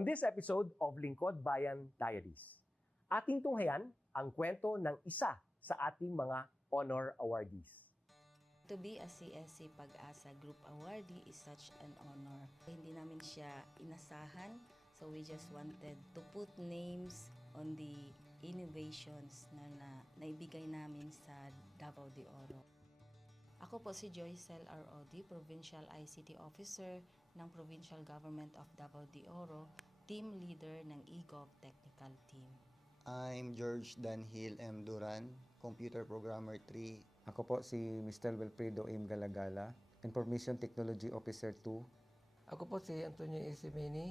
On this episode of Lingkod Bayan Diaries, ating tunghayan ang kwento ng isa sa ating mga honor awardees. To be a CSC Pag-asa Group Awardee is such an honor. Hindi namin siya inasahan, so we just wanted to put names on the innovations na naibigay namin sa Davao de Oro. Ako po si Joycel R. Odi, Provincial ICT Officer ng Provincial Government of Davao de Oro, Team Leader ng eGov Technical Team. I'm George Danhil M. Duran, Computer Programmer 3. Ako po si Mr. Wilfredo M. Galagala, Information Technology Officer 2. Ako po si Antonio Isimini,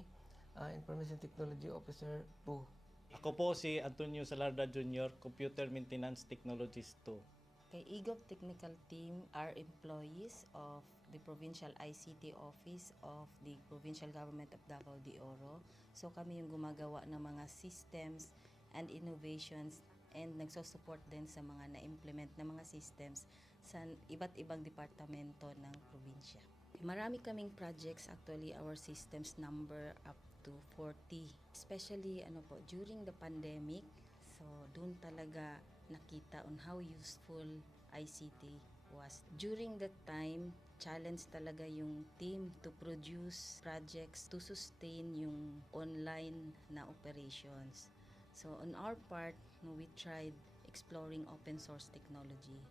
Information Technology Officer 2. Ako po si Antonio Salarda Jr., Computer Maintenance Technologist 2. Kay eGov Technical Team are employees of the Provincial ICT Office of the Provincial Government of Davao de Oro. So kami yung gumagawa ng mga systems and innovations and nagsusupport din sa mga na-implement na mga systems sa iba't ibang departamento ng probinsya. Marami kaming projects, actually our systems number up to 40. Especially during the pandemic, so doon talaga nakita on how useful ICT was. During that time, challenge talaga yung team to produce projects to sustain yung online na operations. So on our part, we tried exploring open source technology.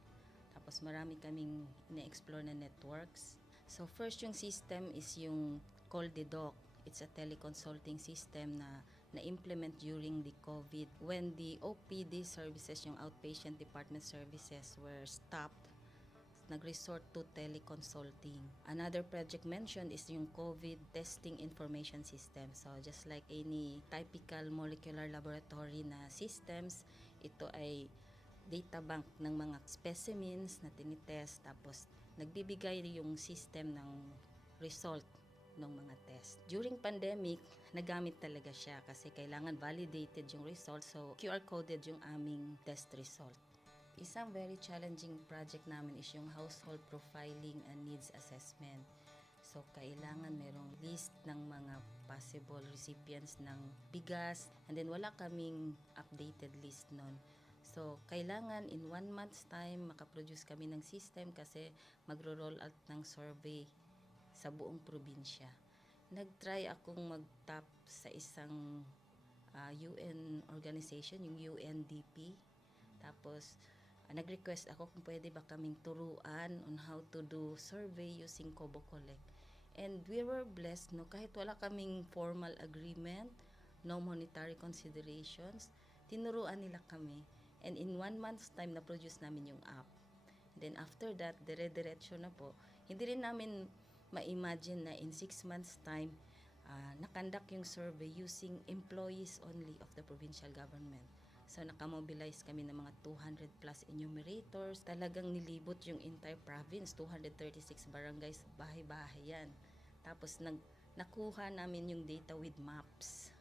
Tapos marami kaming ina-explore na networks. So first yung system is yung CallDedoc. It's a teleconsulting system na na-implement during the COVID when the OPD services, yung outpatient department services were stopped. Nag-resort to teleconsulting. Another project mentioned is yung COVID testing information system. So just like any typical molecular laboratory na systems, ito ay data bank ng mga specimens na tinitest, tapos nagbibigay yung system ng result ng mga test. During pandemic, nagamit talaga siya kasi kailangan validated yung result, so QR coded yung aming test result. Isang very challenging project namin is yung household profiling and needs assessment. So, kailangan merong list ng mga possible recipients ng bigas, and then wala kaming updated list nun. So, kailangan in 1 month's time makaproduce kami ng system kasi magro-roll out ng survey sa buong probinsya. Nag-try akong mag-tap sa isang UN organization, yung UNDP. Tapos, nag-request ako kung pwede ba kaming turuan on how to do survey using Kobo Collect. And we were blessed, kahit wala kaming formal agreement, no monetary considerations, tinuruan nila kami. And in 1 month's time, na-produce namin yung app. And then after that, dire-diretso na po. Hindi rin namin ma-imagine na in 6 months' time, nakandak yung survey using employees only of the provincial government. So, nakamobilize kami ng mga 200 plus enumerators. Talagang nilibot yung entire province, 236 barangays, bahay-bahay yan. Tapos, nakuha namin yung data with maps.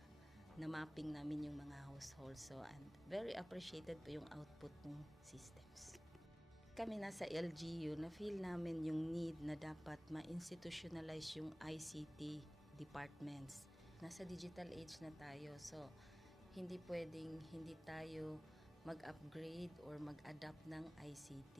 Na mapping namin yung mga households. So, and very appreciated po yung output ng systems. Kami nasa LGU, na-feel namin yung need na dapat ma-institutionalize yung ICT departments. Nasa digital age na tayo, so hindi pwedeng hindi tayo mag-upgrade or mag-adapt ng ICT.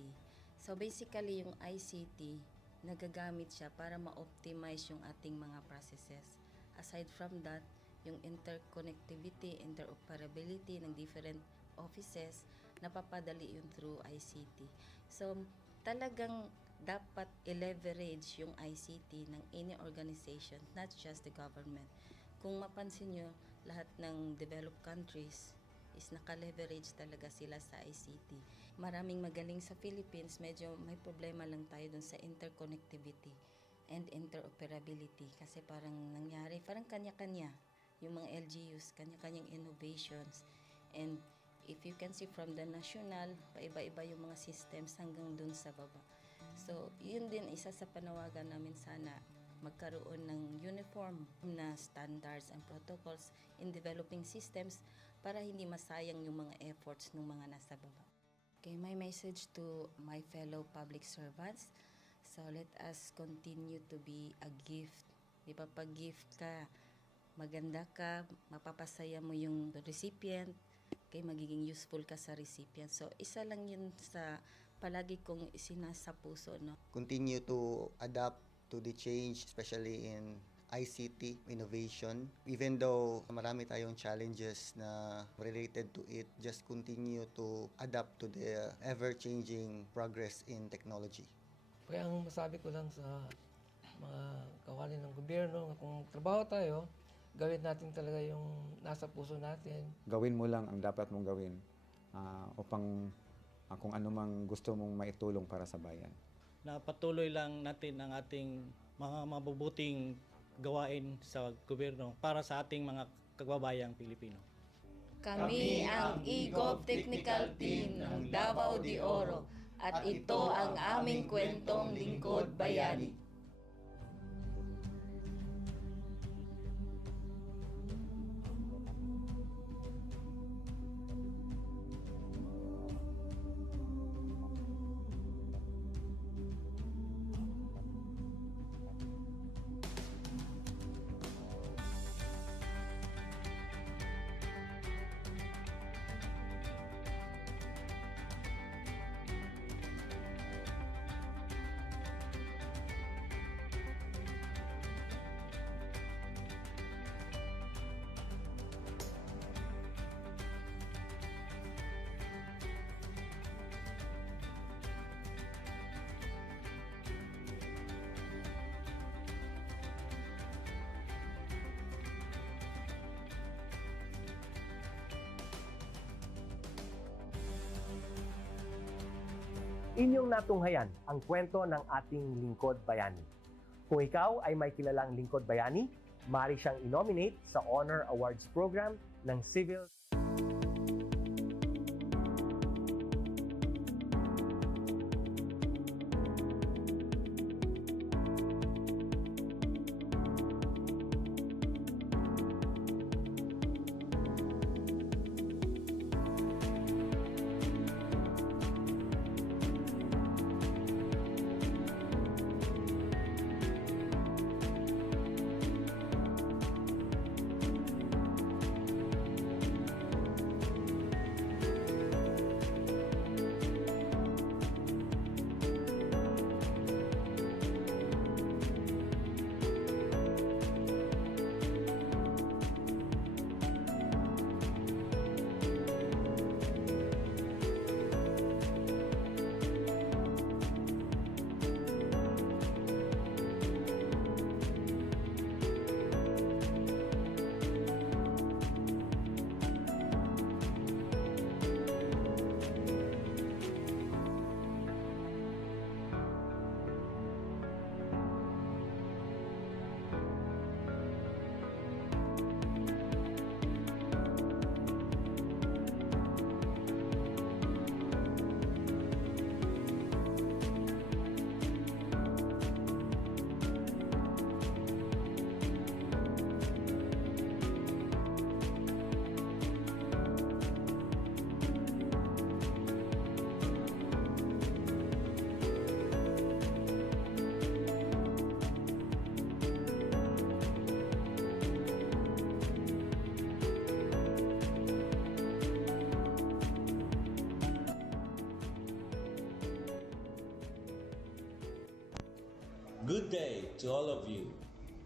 So basically, yung ICT, nagagamit siya para ma-optimize yung ating mga processes. Aside from that, yung interconnectivity, interoperability ng different offices, napapadali yun through ICT. So, talagang dapat i-leverage yung ICT ng any organization, not just the government. Kung mapansin nyo, lahat ng developed countries is naka-leverage talaga sila sa ICT. Maraming magaling sa Philippines, medyo may problema lang tayo dun sa interconnectivity and interoperability kasi parang nangyari, parang kanya-kanya yung mga LGUs, kanya-kanyang innovations. And if you can see from the national, paiba-iba yung mga systems hanggang dun sa baba. So, yun din isa sa panawagan namin, sana magkaroon ng uniform na standards and protocols in developing systems para hindi masayang yung mga efforts ng mga nasa baba. Okay, my message to my fellow public servants, so let us continue to be a gift. Di ba, pag gift ka, maganda ka, mapapasaya mo yung recipient, kay magiging useful ka sa recipient. So, isa lang yun sa palagi kong isinasa puso, no? Continue to adapt to the change, especially in ICT innovation. Even though marami tayong challenges na related to it, just continue to adapt to the ever-changing progress in technology. Kaya ang masabi ko lang sa mga kawani ng gobyerno, kung trabaho tayo, gawin natin talaga yung nasa puso natin. Gawin mo lang ang dapat mong gawin upang kung ano mang gusto mong maitulong para sa bayan. Na patuloy lang natin ang ating mga mabubuting gawain sa gobyerno para sa ating mga kababayang Pilipino. Kami ang EGOV Technical Team ng Davao de Oro at ito ang aming kwentong lingkod bayani. Inyong natunghayan ang kwento ng ating lingkod bayani. Kung ikaw ay may kilalang lingkod bayani, maaari siyang i-nominate sa Honor Awards Program ng Civil Good day to all of you.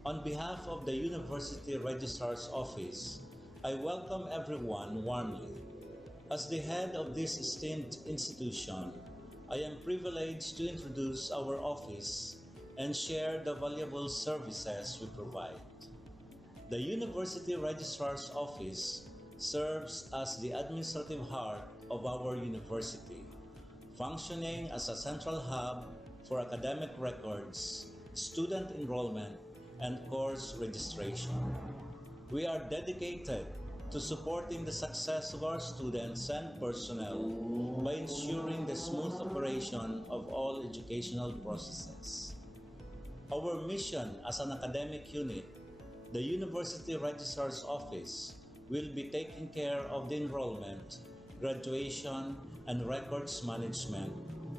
On behalf of the University Registrar's Office, I welcome everyone warmly. As the head of this esteemed institution, I am privileged to introduce our office and share the valuable services we provide. The University Registrar's Office serves as the administrative heart of our university, functioning as a central hub for academic records, student enrollment, and course registration. We are dedicated to supporting the success of our students and personnel by ensuring the smooth operation of all educational processes. Our mission as an academic unit, the University Registrar's Office, will be taking care of the enrollment, graduation, and records management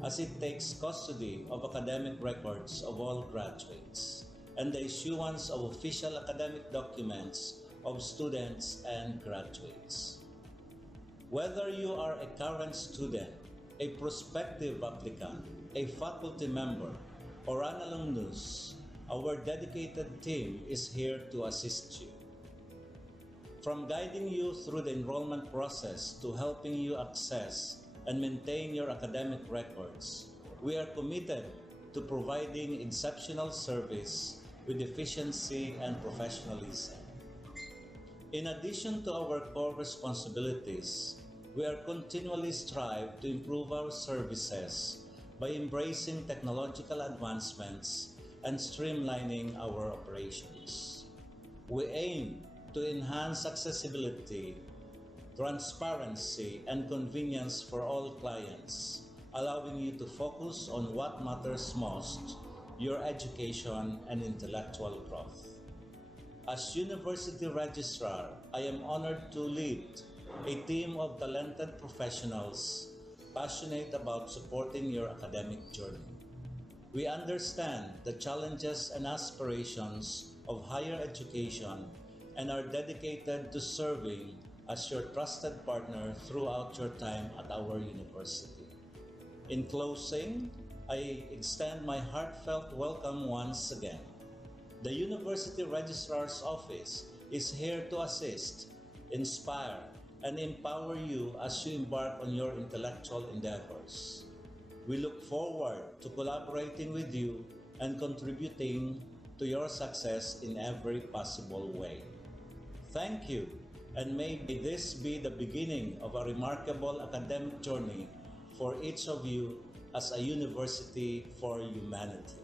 as it takes custody of academic records of all graduates and the issuance of official academic documents of students and graduates. Whether you are a current student, a prospective applicant, a faculty member, or an alumnus, our dedicated team is here to assist you. From guiding you through the enrollment process to helping you access and maintain your academic records, we are committed to providing exceptional service with efficiency and professionalism. In addition to our core responsibilities, we are continually strive to improve our services by embracing technological advancements and streamlining our operations. We aim to enhance accessibility, transparency, and convenience for all clients, allowing you to focus on what matters most, your education and intellectual growth. As University Registrar, I am honored to lead a team of talented professionals passionate about supporting your academic journey. We understand the challenges and aspirations of higher education and are dedicated to serving as your trusted partner throughout your time at our university. In closing, I extend my heartfelt welcome once again. The University Registrar's Office is here to assist, inspire, and empower you as you embark on your intellectual endeavors. We look forward to collaborating with you and contributing to your success in every possible way. Thank you, and may this be the beginning of a remarkable academic journey for each of you as a university for humanity.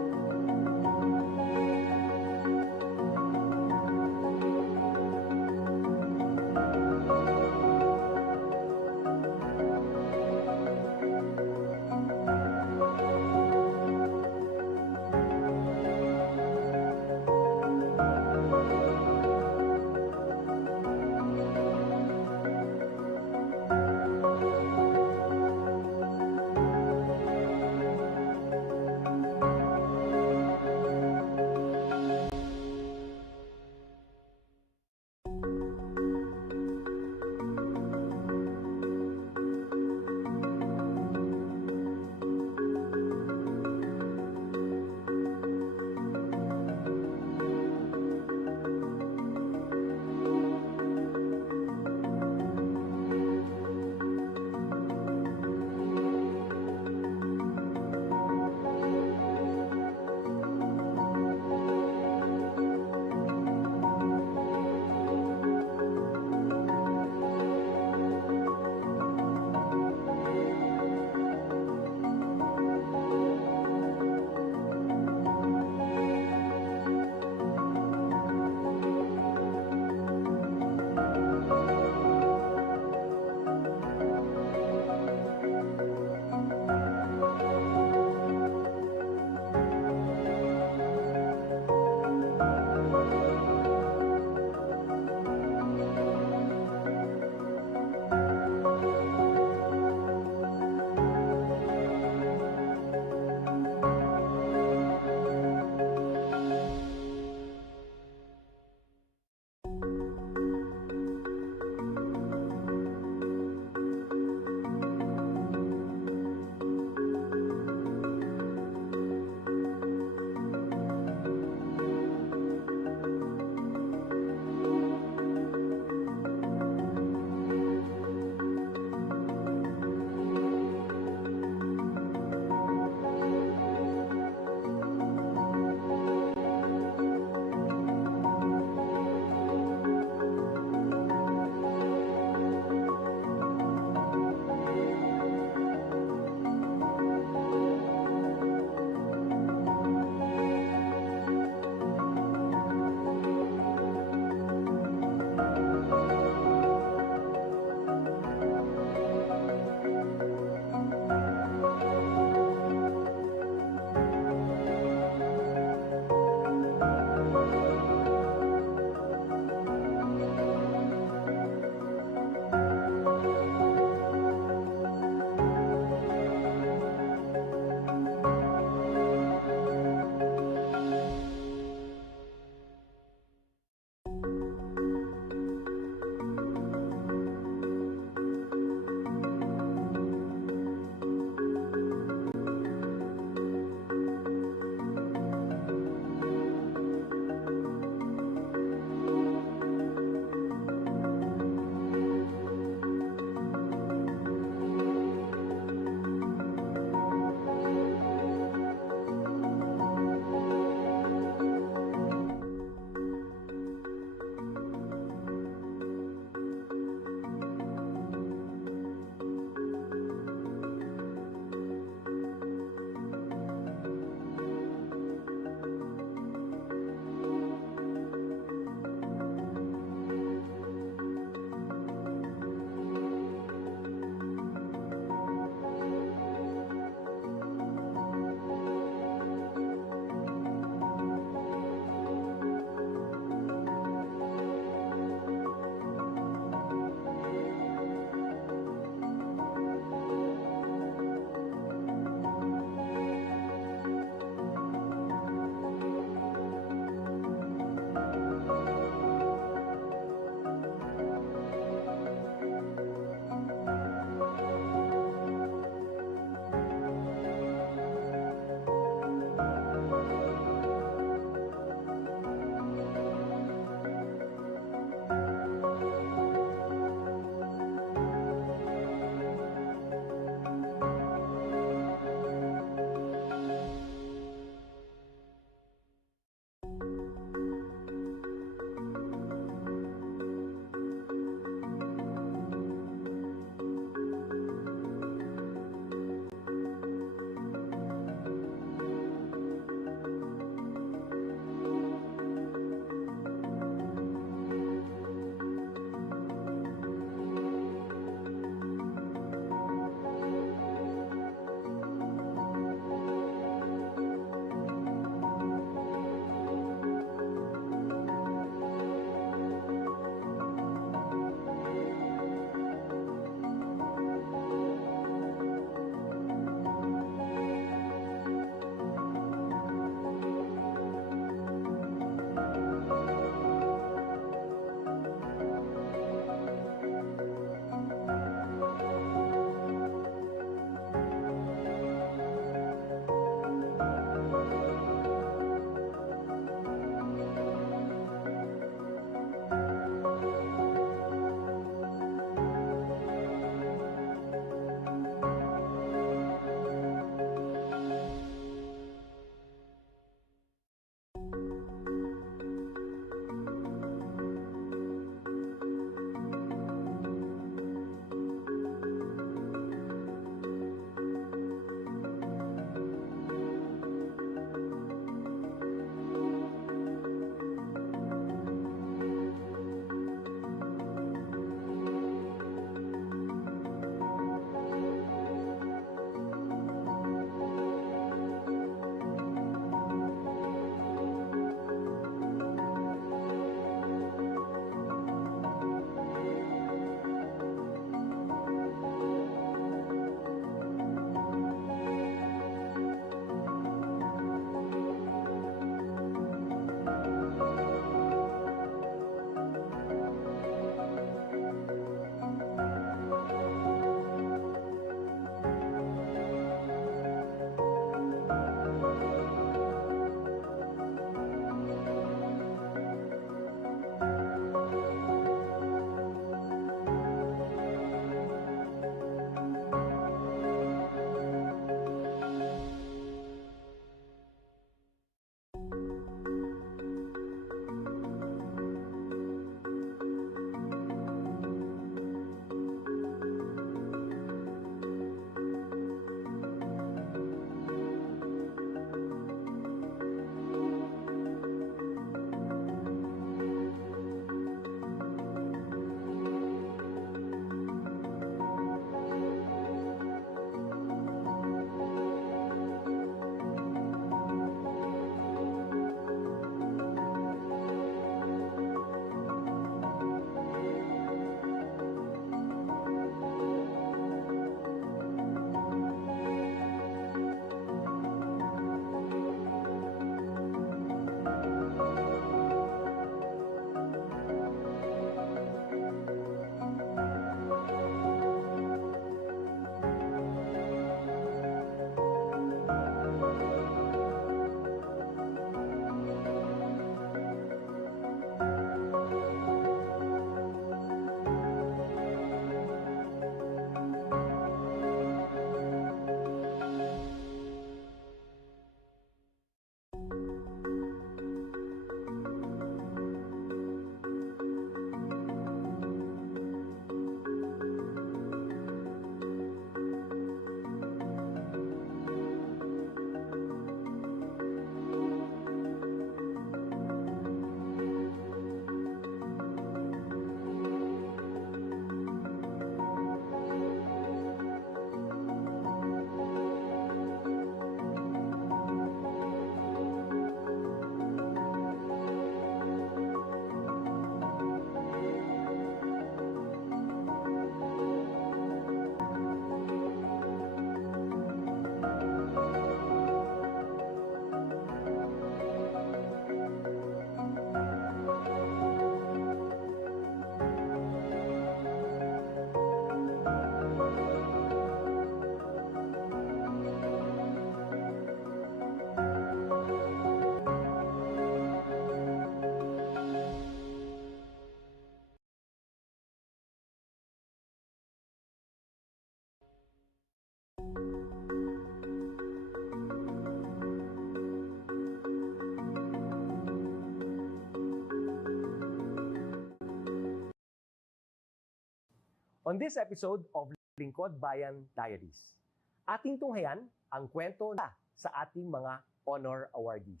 On this episode of Lingkod Bayan Diaries, ating tunghayan ang kwento na sa ating mga honor awardees.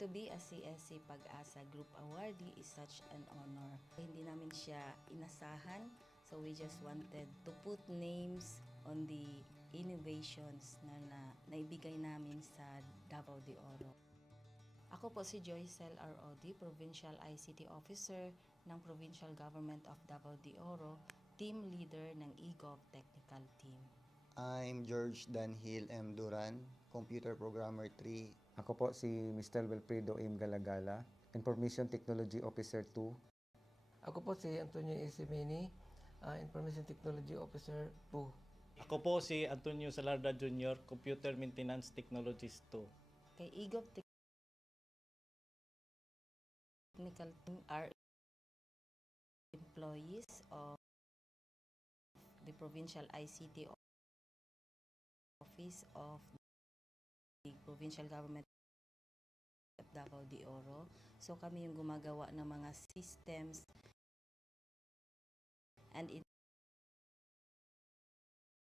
To be a CSC Pag-asa Group Awardee is such an honor. Hindi namin siya inasahan, so we just wanted to put names on the innovations na naibigay namin sa Davao de Oro. Ako po si Joycel R.O.D., Provincial ICT Officer ng Provincial Government of Davao de Oro, Team Leader ng eGov Technical Team. I'm George Danhil M. Duran, Computer Programmer 3. Ako po si Mr. Wilfredo M. Galagala, Information Technology Officer 2. Ako po si Antonio Isimini, Information Technology Officer 2. Ako po si Antonio Salarda Jr., Computer Maintenance Technologist 2. Kay eGov Technical Team are employees of the Provincial ICT Office of the Provincial Government of Davao de Oro. So kami yung gumagawa ng mga systems and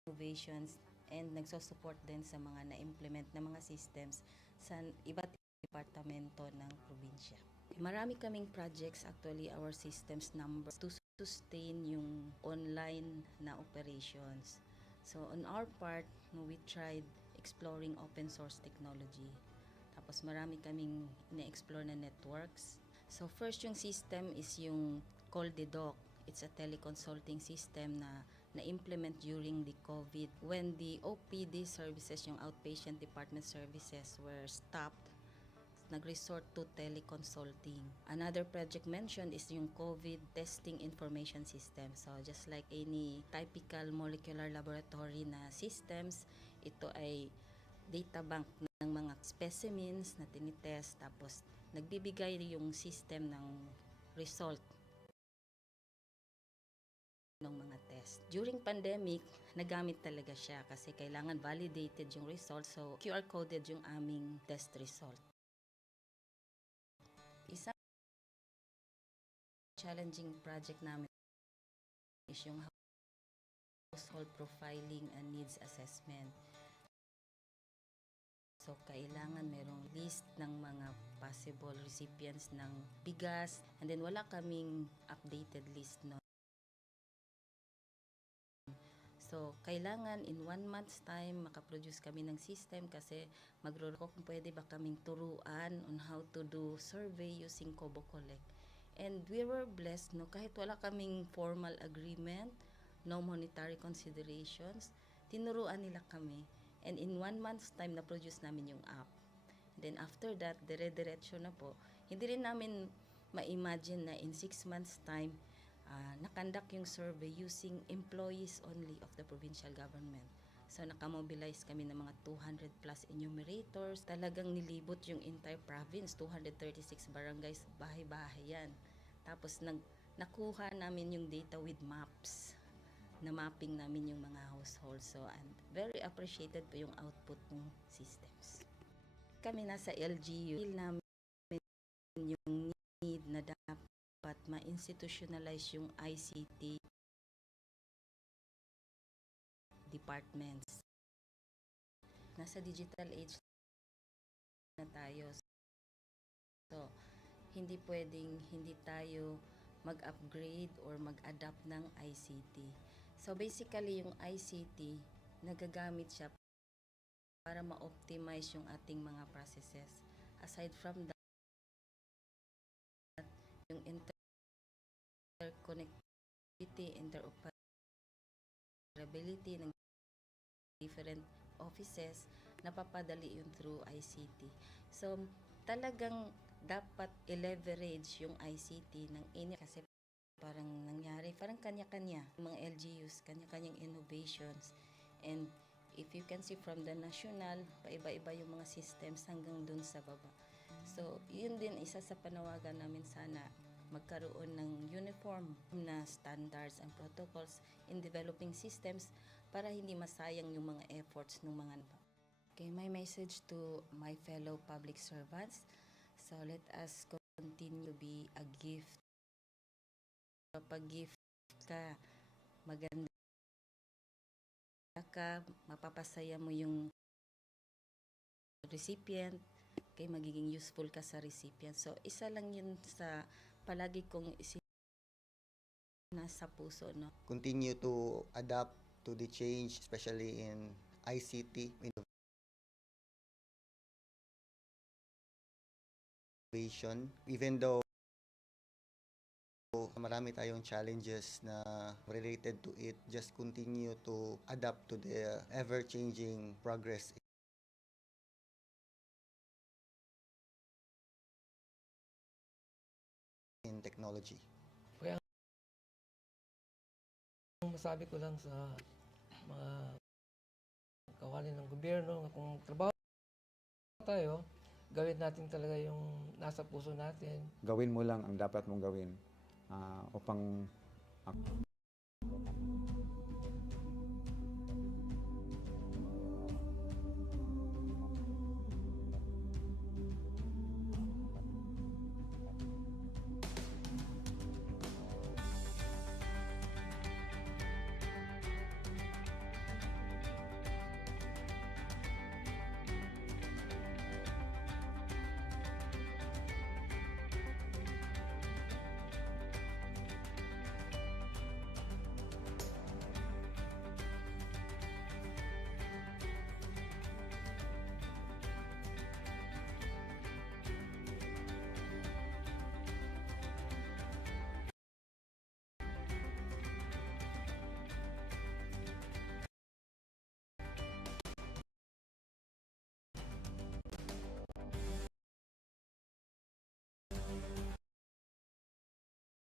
innovations and nagsusupport din sa mga na-implement na mga systems sa iba't departamento ng probinsya. Marami kaming projects, actually our systems numbers to sustain yung online na operations. So on our part, we tried exploring open source technology. Tapos marami kaming ina-explore na networks. So first yung system is yung CallDedoc. It's a teleconsulting system na na-implement during the COVID when the OPD services, yung outpatient department services were stopped. Nag-resort to teleconsulting. Another project mentioned is yung COVID testing information system. So just like any typical molecular laboratory na systems, ito ay data bank ng mga specimens na tinitest, tapos nagbibigay yung system ng result ng mga test. During pandemic, nagamit talaga siya kasi kailangan validated yung result, so QR coded yung aming test result. Isang challenging project namin is yung household profiling and needs assessment. So, kailangan merong list ng mga possible recipients ng bigas, and then wala kaming updated list nun. So, kailangan in 1 month's time makaproduce kami ng system kasi magro-ko kung pwede ba kaming turuan on how to do survey using Kobo Collect. And we were blessed, no, kahit wala kaming formal agreement, no monetary considerations, tinuruan nila kami. And in 1 month's time, na-produce namin yung app. Then after that, dire-diretso na po. Hindi rin namin ma-imagine na in 6 months' time, nakandak yung survey using employees only of the provincial government. So nakamobilize kami ng mga 200 plus enumerators. Talagang nilibot yung entire province, 236 barangays, bahay-bahay yan. Tapos nakuha namin yung data with maps. Na mapping namin yung mga households. So and very appreciated po yung output ng systems. Kami nasa LGU, feel namin yung need na dapat ma-institutionalize yung ICT departments. Nasa digital age na tayo. So, hindi pwedeng hindi tayo mag-upgrade or mag-adapt ng ICT. So, basically, yung ICT, nagagamit siya para ma-optimize yung ating mga processes. Aside from that, yung interconnectivity, interoperability ng different offices, napapadali yun through ICT. So, talagang dapat i-leverage yung ICT ng kasi parang nangyari, parang kanya-kanya, mga LGUs, kanya-kanyang innovations. And if you can see from the national, paiba-iba yung mga systems hanggang dun sa baba. So, yun din isa sa panawagan namin sana magkaroon ng uniform na standards and protocols in developing systems para hindi masayang yung mga efforts ng mga Okay, my message to my fellow public servants. So, let us continue to be a gift. Kapag gift ka, maganda ka, mapapasaya mo yung recipient, kay magiging useful ka sa recipient. So, isa lang yun sa palagi kong nasa puso, no? Continue to adapt to the change, especially in ICT innovation. Even though marami tayong challenges na related to it, just continue to adapt to the ever-changing progress in technology. Ang masabi ko lang sa mga kawani ng gobyerno, kung trabaho tayo, gawin natin talaga yung nasa puso natin. Gawin mo lang ang dapat mong gawin upang